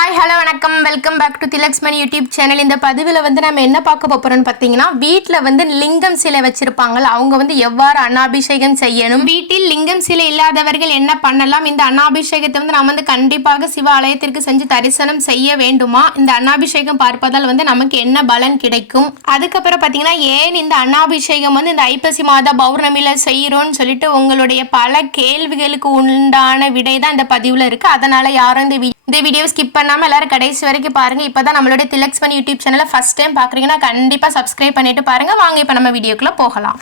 Hi hello வணக்கம். Welcome back to திலக்ஸ்மணி YouTube channel இந்த பதிவில் வந்து நம்ம என்ன பார்க்க போகிறோம்னு பார்த்தீங்கன்னா வீட்டில் வந்து லிங்கம் சிலை வச்சிருப்பாங்கல்ல அவங்க வந்து எவ்வாறு அன்னாபிஷேகம் செய்யணும் வீட்டில் லிங்கம் சிலை இல்லாதவர்கள் என்ன பண்ணலாம் இந்த அன்னாபிஷேகத்தை வந்து நம்ம வந்து கண்டிப்பாக சிவ ஆலயத்திற்கு செஞ்சு தரிசனம் செய்ய வேண்டுமா? இந்த அன்னாபிஷேகம் பார்ப்பதால் வந்து நமக்கு என்ன பலன் கிடைக்கும்? அதுக்கப்புறம் பார்த்தீங்கன்னா ஏன் இந்த அன்னாபிஷேகம் வந்து இந்த ஐப்பசி மாத பௌர்ணமியில் செய்கிறோன்னு சொல்லிட்டு உங்களுடைய பல கேள்விகளுக்கு உண்டான விடை தான் இந்த பதிவில் இருக்குது அதனால் யாரும் இந்த இந்த வீடியோ ஸ்கிப் பண்ணாமல் எல்லாரும் கடைசி வரைக்கும் பாருங்க. இப்போ தான் நம்மளுடைய திலக்ஸ் பண்ணி யூடியூப் சேனலை ஃபஸ்ட் டைம் பார்க்குறீங்கன்னா கண்டிப்பாக சப்ஸ்கிரைப் பண்ணிட்டு பாருங்க. வாங்க இப்போ நம்ம வீடியோக்குள்ளே போகலாம்.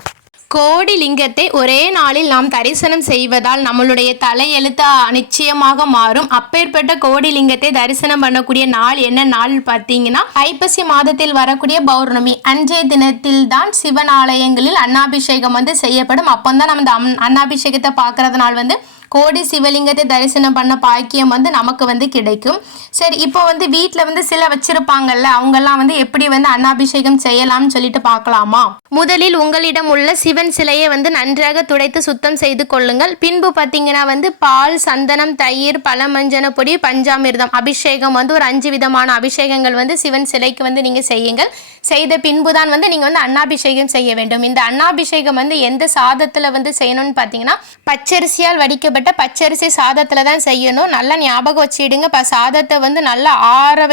கோடி லிங்கத்தை ஒரே நாளில் நாம் தரிசனம் செய்வதால் நம்மளுடைய தலையெழுத்து நிச்சயமாக மாறும். அப்பேற்பட்ட கோடி லிங்கத்தை தரிசனம் பண்ணக்கூடிய நாள் என்ன? நாள் பார்த்தீங்கன்னா ஐப்பசி மாதத்தில் வரக்கூடிய பௌர்ணமி. அன்றைய தினத்தில் தான் சிவன் ஆலயங்களில் அன்னாபிஷேகம் வந்து செய்யப்படும். அப்போ தான் நம்ம அந்த அம்- அன்னாபிஷேகத்தை பார்க்கறதுனால வந்து கோடி சிவலிங்கத்தை தரிசனம் பண்ண பாக்கியம் வந்து நமக்கு வந்து கிடைக்கும். சரி இப்போ வந்து வீட்டில் வந்து சில வச்சிருப்பாங்கல்ல அவங்கெல்லாம் வந்து எப்படி வந்து அன்னாபிஷேகம் செய்யலாம்னு சொல்லிட்டு பார்க்கலாமா? முதலில் உங்களிடம் உள்ள சிவன் சிலையை வந்து நன்றாக துடைத்து சுத்தம் செய்து கொள்ளுங்கள். பின்பு பார்த்தீங்கன்னா வந்து பால் சந்தனம் தயிர் பழமஞ்சன பொடி பஞ்சாமிர்தம் அபிஷேகம் வந்து ஒரு அஞ்சு விதமான அபிஷேகங்கள் வந்து சிவன் சிலைக்கு வந்து நீங்கள் செய்யுங்கள். செய்த பின்பு தான் வந்து நீங்கள் வந்து அன்னாபிஷேகம் செய்ய வேண்டும். இந்த அன்னாபிஷேகம் வந்து எந்த சாதத்தில் வந்து செய்யணும்னு பார்த்தீங்கன்னா பச்சரிசியால் வடிக்கப்பட்ட பச்சரிசி சாதத்தில் தான் செய்யணும். நல்லா ஞாபகம் வச்சிடுங்க இப்போ சாதத்தை வந்து நல்லா ஆற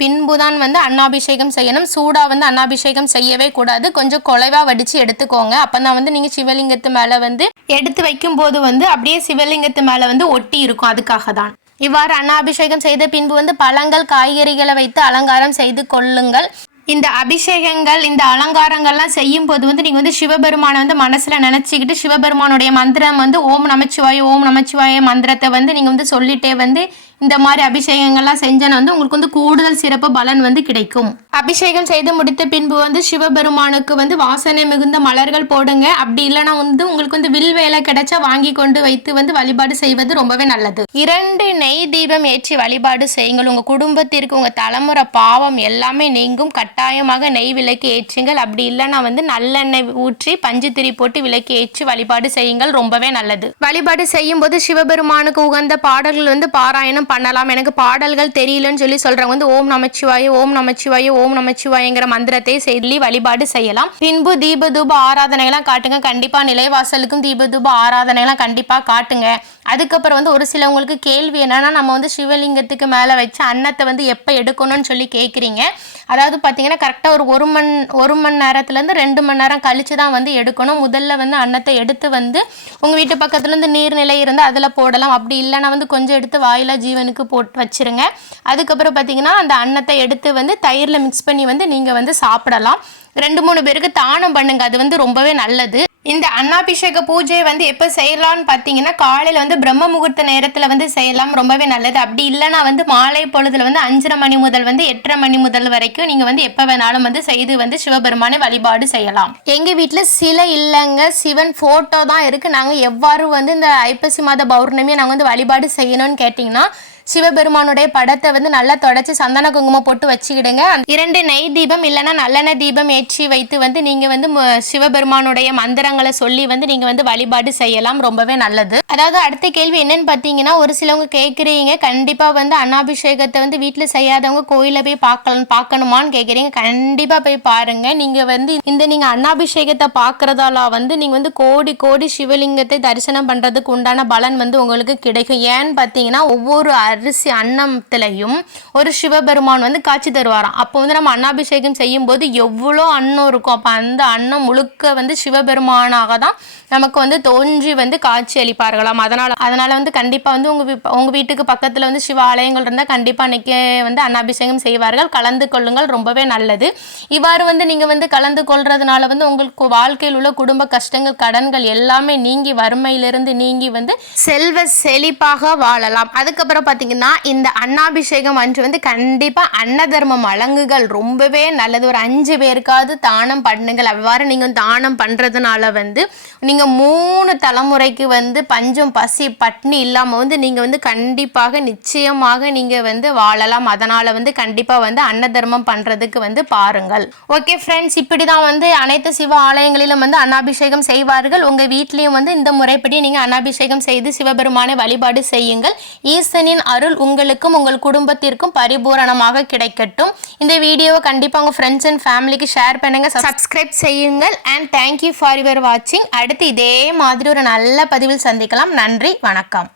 பின்பு தான் வந்து அன்னாபிஷேகம் செய்யணும். சூடாக வந்து அன்னாபிஷேகம் செய்யவே கூடாது. கொஞ்சம் குலைவாக வடித்து எடுத்துக்கோங்க. அப்போ தான் வந்து நீங்கள் சிவலிங்கத்து மேலே வந்து எடுத்து வைக்கும்போது வந்து அப்படியே சிவலிங்கத்து மேலே வந்து ஒட்டி இருக்கும். அதுக்காக தான் இவ்வாறு அன்னாபிஷேகம் செய்த பின்பு வந்து பழங்கள் காய்கறிகளை வைத்து அலங்காரம் செய்து கொள்ளுங்கள். இந்த அபிஷேகங்கள் இந்த அலங்காரங்கள்லாம் செய்யும் போது வந்து நீங்கள் வந்து சிவபெருமானை வந்து மனசில் நினச்சிக்கிட்டு சிவபெருமானுடைய மந்திரம் வந்து ஓம் நமச்சிவாய ஓம் நமச்சிவாய மந்திரத்தை வந்து நீங்கள் வந்து சொல்லிட்டே வந்து இந்த மாதிரி அபிஷேகங்கள்லாம் செஞ்சனா வந்து உங்களுக்கு வந்து கூடுதல் சிறப்பு பலன் வந்து கிடைக்கும். அபிஷேகம் செய்து முடித்த பின்பு வந்து சிவபெருமானுக்கு வந்து வாசனை மிகுந்த மலர்கள் போடுங்க. அப்படி இல்லைன்னா வந்து உங்களுக்கு வந்து வில் வேலை கிடைச்சா வாங்கி கொண்டு வைத்து வந்து வழிபாடு செய்வது ரொம்பவே நல்லது. இரண்டு நெய் தீபம் ஏற்றி வழிபாடு செய்யுங்கள். உங்க குடும்பத்திற்கு உங்க தலைமுறை பாவம் எல்லாமே நீங்கும். கட்டாயமாக நெய் விளக்கு ஏற்றுங்கள். அப்படி இல்லைன்னா வந்து நல்லெண்ணெய் ஊற்றி பஞ்சு திரி போட்டு விளக்கு ஏற்றி வழிபாடு செய்யுங்கள். ரொம்பவே நல்லது. வழிபாடு செய்யும் போது சிவபெருமானுக்கு உகந்த பாடல்கள் வந்து பாராயணம் பண்ணலாம். எனக்கு பாடல்கள் தெரியலன்னு சொல்லி சொல்றவங்க வந்து ஓம் நமச்சிவாய ஓம் நமச்சிவாய ஓம் நமச்சிவாயங்கிற மந்திரத்தை சொல்லி வழிபாடு செய்யலாம். பின்பு தீப தூப ஆராதனைகள்லாம் காட்டுங்க. கண்டிப்பா நிலைவாசலுக்கும் தீப தூப ஆராதனைகள்லாம் கண்டிப்பா காட்டுங்க. அதுக்கப்புறம் வந்து ஒரு சிலவங்களுக்கு கேள்வி என்னன்னா நம்ம வந்து சிவலிங்கத்துக்கு மேலே வச்சு அன்னத்தை வந்து எப்போ எடுக்கணும்னு சொல்லி கேட்குறீங்க அதாவது பார்த்தீங்கன்னா கரெக்டாக ஒரு ஒரு மண் ஒரு மணி நேரத்துலேருந்து ரெண்டு மணி நேரம் கழிச்சு தான் வந்து எடுக்கணும். முதல்ல வந்து அன்னத்தை எடுத்து வந்து உங்கள் வீட்டு பக்கத்துலேருந்து நீர்நிலை இருந்தால் அதில் போடலாம். அப்படி இல்லைன்னா வந்து கொஞ்சம் எடுத்து வாயிலா ஜீவனுக்கு போட்டு வச்சிருங்க. அதுக்கப்புறம் பார்த்தீங்கன்னா அந்த அன்னத்தை எடுத்து வந்து தயிரில் மிக்ஸ் பண்ணி வந்து நீங்கள் வந்து சாப்பிடலாம். ரெண்டு மூணு பேருக்கு தானம் பண்ணுங்க. அது வந்து ரொம்பவே நல்லது. இந்த அன்னாபிஷேக பூஜையை வந்து எப்போ செய்யலாம்னு பார்த்தீங்கன்னா காலையில் வந்து பிரம்ம முகூர்த்த நேரத்தில் வந்து செய்யலாம். ரொம்பவே நல்லது. அப்படி இல்லைன்னா வந்து மாலை பொழுதுல வந்து அஞ்சரை மணி முதல் வந்து எட்டரை மணி முதல் வரைக்கும் நீங்கள் வந்து எப்போ வேணாலும் வந்து செய்து வந்து சிவபெருமானை வழிபாடு செய்யலாம். எங்கள் வீட்டில் சிலை இல்லைங்க சிவன் ஃபோட்டோ தான் இருக்குது நாங்கள் எவ்வாறு வந்து இந்த ஐப்பசி மாத பௌர்ணமியை நாங்கள் வந்து வழிபாடு செய்யணும்னு கேட்டிங்கன்னா சிவபெருமானுடைய படத்தை வந்து நல்லா தொடச்சி சந்தன குங்குமம் போட்டு வச்சுக்கிடுங்க. இரண்டு நெய் தீபம் இல்லைன்னா நல்லெண்ணெய் தீபம் ஏற்றி வைத்து வந்து நீங்க வந்து ம- சிவபெருமானுடைய மந்திரங்களை சொல்லி வந்து நீங்க வந்து வழிபாடு செய்யலாம். ரொம்பவே நல்லது. அதாவது அடுத்த கேள்வி என்னன்னு பார்த்தீங்கன்னா ஒரு சிலவங்க கேட்குறீங்க கண்டிப்பா வந்து அன்னாபிஷேகத்தை வந்து வீட்டில் செய்யாதவங்க கோயில போய் பார்க்கலாம் பார்க்கணுமான்னு கேட்குறீங்க. கண்டிப்பா போய் பாருங்க. நீங்க வந்து இந்த நீங்க அன்னாபிஷேகத்தை பார்க்கறதால வந்து நீங்க வந்து கோடி கோடி சிவலிங்கத்தை தரிசனம் பண்றதுக்கு உண்டான பலன் வந்து உங்களுக்கு கிடைக்கும். ஏன்னு பார்த்தீங்கன்னா ஒவ்வொரு அரிசி அன்னத்திலையும் ஒரு சிவபெருமான் வந்து காட்சி தருவாராம். அப்போ வந்து நம்ம அன்னாபிஷேகம் செய்யும்போது எவ்வளோ அன்னம் இருக்கும். அப்போ அந்த அன்னம் முழுக்க வந்து சிவபெருமானாக தான் நமக்கு வந்து தோன்றி வந்து காட்சி அளிப்பார்களாம். அதனால் அதனால் வந்து கண்டிப்பாக வந்து உங்கள் உங்கள் வீட்டுக்கு பக்கத்தில் வந்து சிவ ஆலயங்கள் இருந்தால் கண்டிப்பாக அன்னைக்கு வந்து அன்னாபிஷேகம் செய்வார்கள். கலந்து கொள்ளுங்கள் ரொம்பவே நல்லது. இவ்வாறு வந்து நீங்கள் வந்து கலந்து கொள்றதுனால வந்து உங்களுக்கு வாழ்க்கையில் உள்ள குடும்ப கஷ்டங்கள் கடன்கள் எல்லாமே நீங்கி வறுமையிலிருந்து நீங்கி வந்து செல்வ செழிப்பாக வாழலாம். அதுக்கப்புறம் பார்த்தீங்கன்னா பார்த்தீங்கன்னா இந்த அன்னாபிஷேகம் அன்று வந்து கண்டிப்பாக அன்ன தர்மம் வழங்குகள் ரொம்பவே நல்லது. ஒரு அஞ்சு பேருக்காவது தானம் பண்ணுங்கள். அவ்வாறு நீங்கள் தானம் பண்ணுறதுனால வந்து நீங்கள் மூணு தலைமுறைக்கு வந்து பஞ்சம் பசி பட்னி இல்லாமல் வந்து நீங்கள் வந்து கண்டிப்பாக நிச்சயமாக நீங்கள் வந்து வாழலாம். அதனால் வந்து கண்டிப்பாக வந்து அன்ன தர்மம் பண்ணுறதுக்கு வந்து பாருங்கள். ஓகே ஃப்ரெண்ட்ஸ் இப்படி தான் வந்து அனைத்து சிவ ஆலயங்களிலும் வந்து அன்னாபிஷேகம் செய்வார்கள். உங்கள் வீட்லேயும் வந்து இந்த முறைப்படி நீங்கள் அன்னாபிஷேகம் செய்து சிவபெருமானை வழிபாடு செய்யுங்கள். ஈசனின் அருள் உங்களுக்கும் உங்கள் குடும்பத்திற்கும் பரிபூரணமாக கிடைக்கட்டும். இந்த வீடியோவை கண்டிப்பாக உங்கள் ஃப்ரெண்ட்ஸ் அண்ட் ஃபேமிலிக்கு ஷேர் பண்ணுங்க சப்ஸ்கிரைப் செய்யுங்கள் and thank you for your வாட்சிங் அடுத்து இதே மாதிரி ஒரு நல்ல பதிவில் சந்திக்கலாம். நன்றி வணக்கம்.